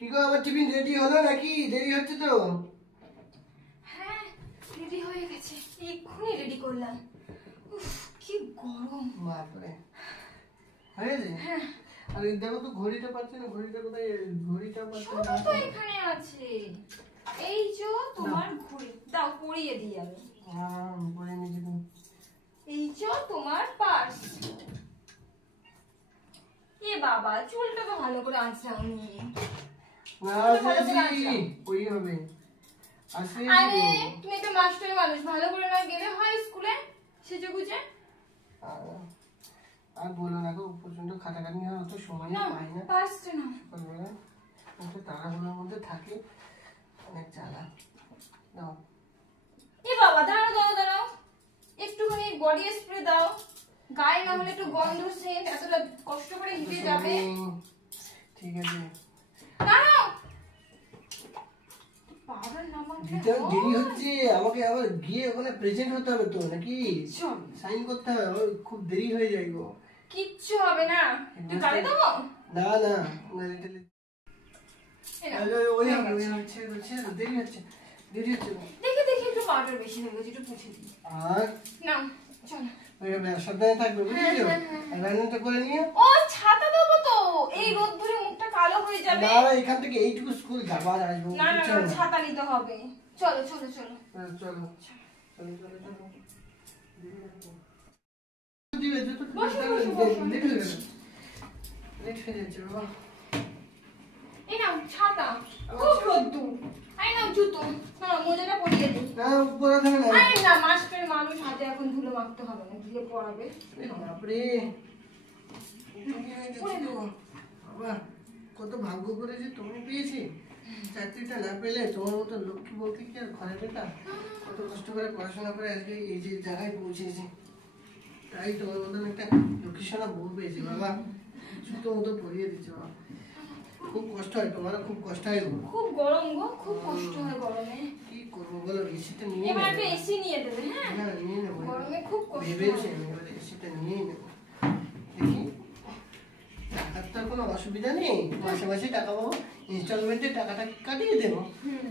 কি গো, আমার tiffin ready হলো নাকি? দেরি হচ্ছে তো। হ্যাঁ রেডি হয়ে গেছে, এক্ষুনি রেডি করলাম। উফ কি গরম। বাপরে, হয়েছে? হ্যাঁ। আর দেখো তো ঘড়িটা পাচ্ছে না, ঘড়িটা কোথায়? ঘড়িটা পাচ্ছে না। তো এখানে আছে, এই যে তোমার ঘড়ি, দাও পরিয়ে দিই আমি। হ্যাঁ পরে নিয়েছি তুমি। এই যে তোমার পার্স। এ বাবা, চুলটা তো ভালো করে আঁচড়াওনি। না আসেছি, ওই হবে। আরে তুমি একটা মাস্টার মানুষ, ভালো করে না গেলে হয় স্কুলে সেজে গুজে। আর বলো না গো, প্রচন্ড খাটাখাটনি হয়, অত সময় পাই না। পারছে না একটু তাড়াহুড়োর মধ্যে থাকে, অনেক জ্বালা। দাও। এ বাবা, দাঁড়াও দাঁড়াও দাঁড়াও, একটুখানি বডি স্প্রে দাও গায়ে, না হলে একটু গন্ধ সেন্ট, এতটা কষ্ট করে হিটে যাবে। ঠিক আছে, দাঁড়াও। বাবার নামাতে দেরি হচ্ছে, আমাকে আবার গিয়ে ওখানে প্রেজেন্ট হতে হবে তো নাকি? চল, সাইন করতে হবে, আমার খুব দেরি হয়ে যায় গো। কিচ্ছু হবে না, তুই গাড়ি দেবো না না, ওই হবে, ওই হচ্ছে, দেরি হচ্ছে, দেরি হচ্ছে। দেখে দেখে একটু পাউডার বেশি হয়ে গেছে, একটু পুছে দিই। আর না চল, ওই হবে, সাবধানে থাকবে, বুঝেছো? আর রান্নাটা করে নিও। ও ছাতা দেবো তো, এই রোদ ধরে মুখটা কালো হয়ে যাবে। না না, এখান থেকে এইটুকু স্কুল যাবো আর আসবো। না না না, ছাতা নিতে হবে। চলো চলো চলো চলো চলো চলো চলো। এই নাও ছাতা, খুব রোদ্দুর। এই নাও জুতো, না মোজাটা পরিয়ে দিই। আরে না, মাস্টার মানুষ, হাতে এখন ধুলো মাখতে হবে না, ধুলো পড়াবে। বাপরে, বাবা কত ভাগ্য করে যে তুমি পেয়েছি চাকরিটা, না পেলে তোমার মতো লক্ষ্মী বলতে কি আর ঘরে পেতাম? কত কষ্ট করে পড়াশোনা করে আজকে এই যে জায়গায় পৌঁছেছি, তাই তোমার মতন একটা লক্ষ্মীশোনা বউ পেয়েছি বাবা, সুতো মতো পড়িয়ে দিচ্ছে বাবা। খুব কষ্ট হয়, তোমারও খুব কষ্ট হয় গো। খুব গরম গো, খুব কষ্ট হয় গরমে। কি করবো বলো, এসিটা নিয়ে এবার একটা এসি নিয়ে দেবে। হ্যাঁ না নিয়ে নেবো, গরমে খুব কষ্ট ভেবেছি হয়। আমি এবার এসিটা নিয়ে নেবো। দেখি, টাকার তো কোনো অসুবিধা নেই, মাসে মাসে টাকা পাবো, ইনস্টলমেন্টে টাকাটা কাটিয়ে দেবো,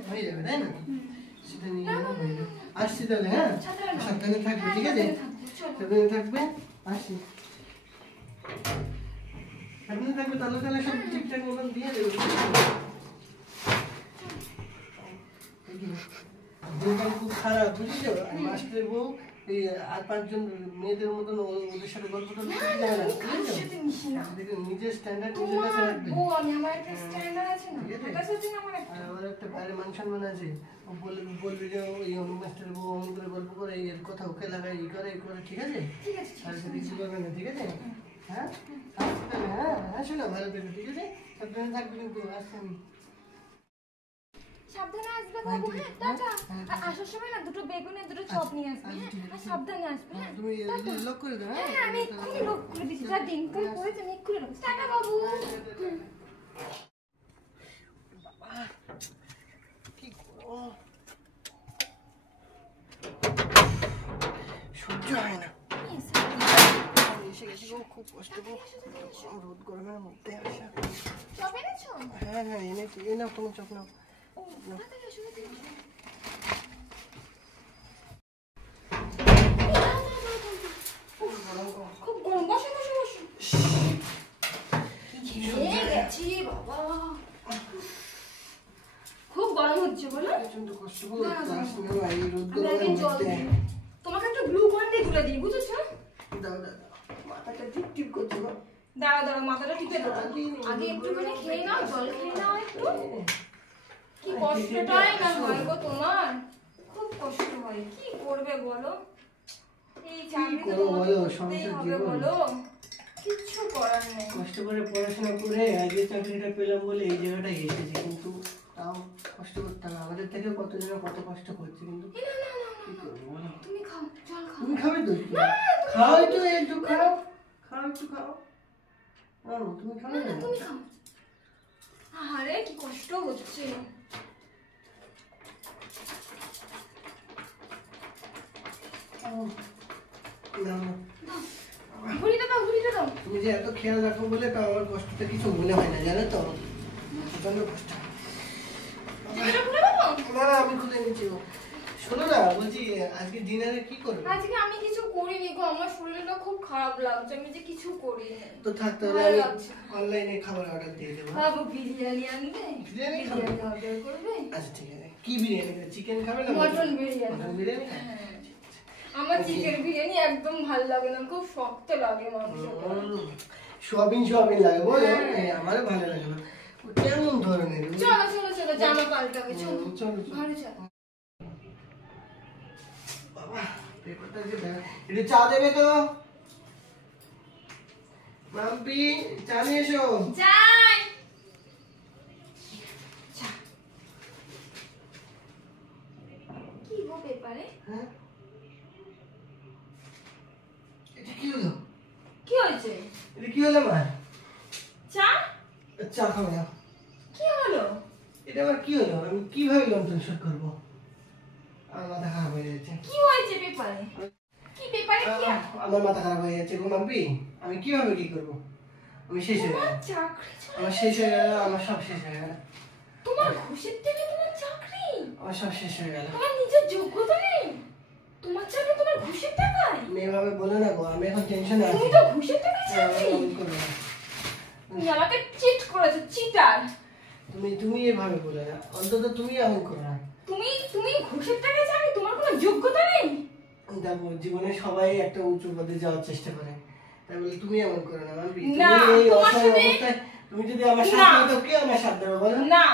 হয়ে যাবে তাই না? সেটা নিয়ে নেবো, হয়ে যাবে। আসছি তাহলে, হ্যাঁ সাবধানে থাকবে, ঠিক আছে? সাবধানে থাকবে, আসছি। সাবধানে থাকবে, তাহলে তাহলে সব ঠিকঠাক মতন দিয়ে দেবো। দিনটা খুব খারাপ, বুঝেছো? আর মাস্টারের বউ এই আর পাঁচজন মেয়েদের মতন ওদের সাথে গল্প টল্প করতে যায় না, বুঝেছো? নিজের স্ট্যান্ডার্ড নিজের কাছে রাখবে। আমার একটা স্ট্যান্ডার্ড আছে না, আর আমার একটা বাইরে মান সম্মান আছে, ও বলবে যে ওই অন্য মাস্টারের বউ অমন করে গল্প করে, এর কথা ওকে লাগায়, এই করে এই করে, ঠিক আছে? আর সেটা কিছু করবে না, ঠিক আছে? হ্যাঁ হ্যাঁ হ্যাঁ, শোনো ভালো থেকো, ঠিক আছে? সাবধানে থাকবে কিন্তু, আসছি আমি। সাবধানে আসবে বাবু, হ্যাঁ টাটা। আর আসার সময় না দুটো বেগুনের দুটো চপ নিয়ে আসবে, হ্যাঁ? আর সাবধানে আসবে, হ্যাঁ? তুমি লক করে দাও। হ্যাঁ আমি এক্ষুনি লক করে দিচ্ছি, যা দিনকাল পড়েছে আমি এক্ষুনি লক। টাটা বাবু। বাবা কি গরম, সহ্য হয় না। এসে গেছি গো, খুব কষ্ট গো, রোদ গরমের মধ্যে আসা। চপ এনেছো? হ্যাঁ হ্যাঁ এনেছি, এই নাও তোমার চপ নাও। খুব গরম, বসো বসো বসো। খেয়ে গেছি বাবা, খুব গরম হচ্ছে বলো। প্রচন্ড কষ্ট গো, ক্লাস নেওয়া এই রোদ গরমের জল মধ্যে। তোমাকে একটু গ্লুকন দিয়ে তুলে দিই, বুঝেছো? দাও দাও, মাথাটা টিপ টিপ করছে গো। দাঁড়াও দাঁড়াও, মাথাটা টিপে দেবো। আগে একটুখানি খেয়ে নাও, জল খেয়ে নাও একটু। কি কষ্টটাই না হয় গো তোমার, খুব কষ্ট হয়, কি করবে বলো? এই চাকরি তো করতেই হবে বলো, কিচ্ছু করার নেই। কষ্ট করে পড়াশোনা করে আজকে চাকরিটা পেলাম বলে এই জায়গাটা এসেছি, কিন্তু তাও কষ্ট করতে হবে। আমাদের থেকে কতজন কত কষ্ট করছে, কিন্তু কি করবো বলো? তুমি খাও, জল খাও। তুমি খাবে তো? খাও একটু, একটু খাও, খাও একটু খাও। তুমি খাবে না? তুমি খাও। আরে কি কষ্ট হচ্ছে। ঘুরিটা দাও, ঘুরিটা দাও। তুমি যে এত খেয়াল রাখো বলে তো আমার কষ্টটা কিছু মনে হয় না, জানো তো? প্রচন্ড কষ্ট। জুতোটা খুলে দেবো? না না আমি খুলে নিচ্ছি গো। শোনো না, বলছি আজকে ডিনারে কি করবে? আজকে আমি কিছু করিনি গো, আমার শরীরটা খুব খারাপ লাগছে, আমি যে কিছু করিনি। তো থাক তাহলে ভালো আমি লাগছে। অনলাইনে খাবার অর্ডার দিয়ে দেবো। বাবু বিরিয়ানি আনবে? বিরিয়ানি খাবে? বিরিয়ানি অর্ডার করবে? আচ্ছা ঠিক আছে। কি বিরিয়ানি? চিকেন খাবে না মটন বিরিয়ানি। মটন বিরিয়ানি? হ্যাঁ। আমার চিকেন বিরিয়ানি একদম ভালো লাগে না, খুব শক্ত লাগে মাংসটা। সোয়াবিন সোয়াবিন লাগে বলো? হ্যাঁ। আমারও ভালো লাগে না। ও কেমন ধরনের? চলো চলো চলো, জামা পাল্টাবে, চলো চলো ঘরে চলো। বাবা পেপারটা যে একটু চা দেবে তো? মাম্পি চা নিয়ে এসো। যাই। চা। কি গো পেপারে? হ্যাঁ এটা কি হলো? কি হয়েছে? এটা কি হলো মা? চা? চা খাবো না। কি হলো? এটা আবার কি হলো? আমি কিভাবে লোন ট্রান্সফার করবো? আমার মাথা খারাপ হয়ে যাচ্ছে। কি হয়েছে পেপারে? কি পেপারে কি? আমার মাথা খারাপ হয়ে যাচ্ছে গো মাম্পি। আমি কিভাবে কি করবো? আমি শেষ হয়ে তোমার গেলাম। চাকরি চলে আমার শেষ হয়ে গেল, আমার সব শেষ হয়ে গেল। তোমার ঘুষের থেকে তোমার চাকরি? আমার সব শেষ হয়ে গেল। তোমার নিজের যোগ্যতা নেই? তোমার চাকরি তোমার ঘুষের টাকায়? তুমি এভাবে বলো না গো, আমি এখন টেনশনে আছি। তুমি তো ঘুষের টাকায় চাকরি। আমি করবো না। তুমি আমাকে চিট করেছো, চিটার। তুমি এভাবে বলো না, অন্তত তুমি এমন করো না। তুমি ঘুষের টাকায় চাকরি, তোমার কোনো যোগ্যতা নেই। দেখো জীবনে সবাই একটা উঁচু পদে যাওয়ার চেষ্টা করে, তাই বলে তুমি এমন করো না মাম্পি। না, তুমি এই তোমার অসহায় সাথে- অবস্থায় তুমি যদি আমার না। সাথ দাও, কে আমার সাথ দেবে বলো? না,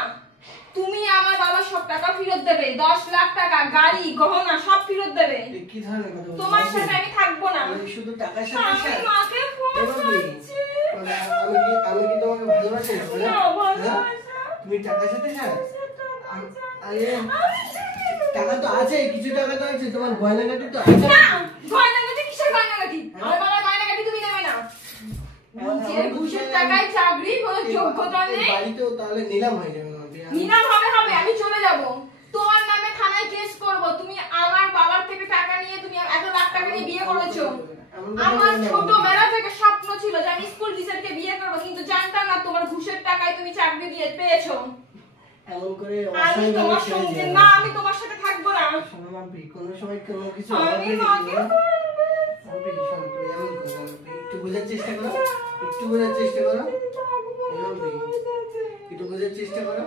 তুমি আমার বাবার সব টাকা ফেরত দেবে, 10 লাখ টাকা, গাড়ি, গহনা সব ফেরত দেবে। এ কি ধরনের কথা বলছো? তোমার সাথে আমি থাকবো না। আমি শুধু টাকার সাথে আমি সাথ? মাকে ফোন এ মাম্পি, করছি। মানে আমি কি তোমাকে ভালোবাসি না বলো? না, ভালোবাসা। হ্যাঁ? তুমি টাকার সাথে সাথ? আরে টাকা তো আছে, কিছু টাকা তো আছে, তোমার গয়নাগাটি তো আছে। না, গয়নাগাটি কিসের গয়নাগাটি? আমার বাবার গয়নাগাটি তুমি দেবে না। নিজের ঘুষের টাকায় চাকরি, কোনো যোগ্যতা নেই। বাড়িতেও তাহলে নিলাম হয়ে যাবে মাম্পি। নিলাম হবে, আমি চলে যাব। তোমার নামে থানায় কেস করব। তুমি আমার বাবার থেকে টাকা নিয়ে, তুমি 1 লাখ টাকা নিয়ে বিয়ে করেছো। আমার ছোটবেলা থেকে স্বপ্ন ছিল যে আমি স্কুল টিচারকে বিয়ে করব, কিন্তু জানতাম না তোমার ঘুষের টাকায় তুমি চাকরি দিয়ে পেয়েছো। এমন করে আমি তোমার সঙ্গে না, আমি তোমার সাথে থাকবো না। শোনো মাম্পি, কোনো সময় কোনো কিছু আমি মাকে মাম্পি শোনো, তুমি এমন করো না, মাম্পি। একটু বোঝার চেষ্টা করো, একটু বোঝার চেষ্টা করো মাম্পি, একটু বোঝার চেষ্টা করো।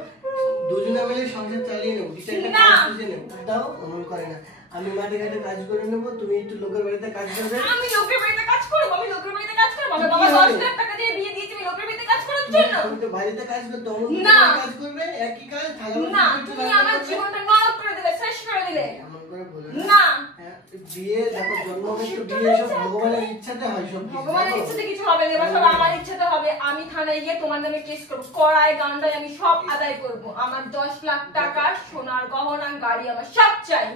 দুজনে মিলে সংসার চালিয়ে নেবো, কিছু একটা না। কাজ খুঁজে নেবো। দাও, এমন করে না। আমি মাঠে ঘাটে কাজ করে নেবো, তুমি একটু লোকের বাড়িতে কাজ করবে। আমি লোকের বাড়িতে কাজ করব, আমি লোকের বাড়িতে কাজ করব। আমার বাবা কি 10 হবে? লাখ টাকা দিয়ে বিয়ে দিয়েছে, আমি লোকের বাড়িতে কাজ করার জন্য। তুমি তো বাড়িতে কাজ করতে, অমন না। কাজ করবে, একই কাজ, থালা না, বাসন তুমি করতে, আমার রান্না করবে। জীবনটা নরক করে দিলে, শেষ করে দিলে। এমন করে বলো না। হ্যাঁ, বিয়ে দেখো, জন্মগত বিয়ে সব ভগবানের ইচ্ছাতে হয় সব কিছু। ভগবানের দেখো। ইচ্ছাতে কিছু হবে না, এবার সব আমার ইচ্ছাতে হবে। আমি থানায় গিয়ে তোমার নামে কেস করব, কড়াই গান্ডাই আমি সব আদায় করব। আমার 10 লাখ টাকা, সোনার গহনা, গাড়ি আমার সব চাই।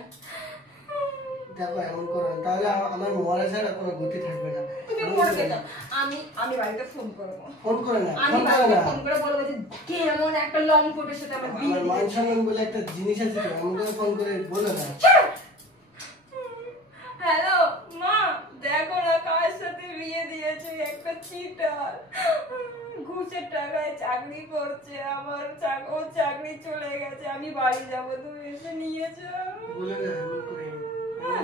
দেখো এমন করো না, তাহলে আমার মরা ছাড়া কোনো গতি থাকবে না। তুমি মরবে না। আমি বাড়িতে ফোন করব। ফোন করে না, আমি ফোন করে বাড়িতে না। ফোন করে বলবো যে কেমন একটা লম্পটের সাথে আমার বিয়ে আমার মান দিয়েছে। সম্মান বলে একটা জিনিস আছে তো, এমন করে ফোন করে বলো না। হ্যালো মা, দেখো না কার সাথে বিয়ে দিয়েছে, একটা চিটার। ঘুষের টাকায় চাকরি করছে, আমার ওর চাকরি চলে গেছে। আমি বাড়ি যাব, তুমি এসে নিয়ে যাও। বলে না, এমন করে।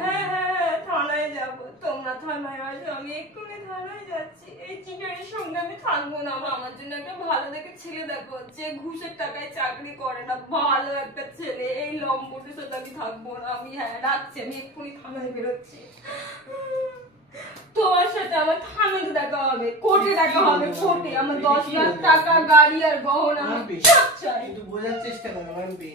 হ্যাঁ, থানায় যাব। তোমরা থানায় আসো, আমি এক্ষুনি থানায় যাচ্ছি। এই চিটারের সঙ্গে আমি থাকবো না। আমার জন্য একটা ভালো দেখে ছেলে দেখো, যে ঘুষের টাকায় চাকরি করে না, ভালো একটা ছেলে। এই লম্বটের সাথে আমি থাকবো না। আমি রাখছি, আমি এক্ষুনি থানায় বেরোচ্ছি। তোমার সাথে আমার থানাতে দেখা হবে, কোর্টে দেখা হবে, কোর্টে। আমার 10 লাখ টাকা, গাড়ি আর গহনা আমার মাম্পি, সব চাই। একটু বোঝার চেষ্টা করো মাম্পি।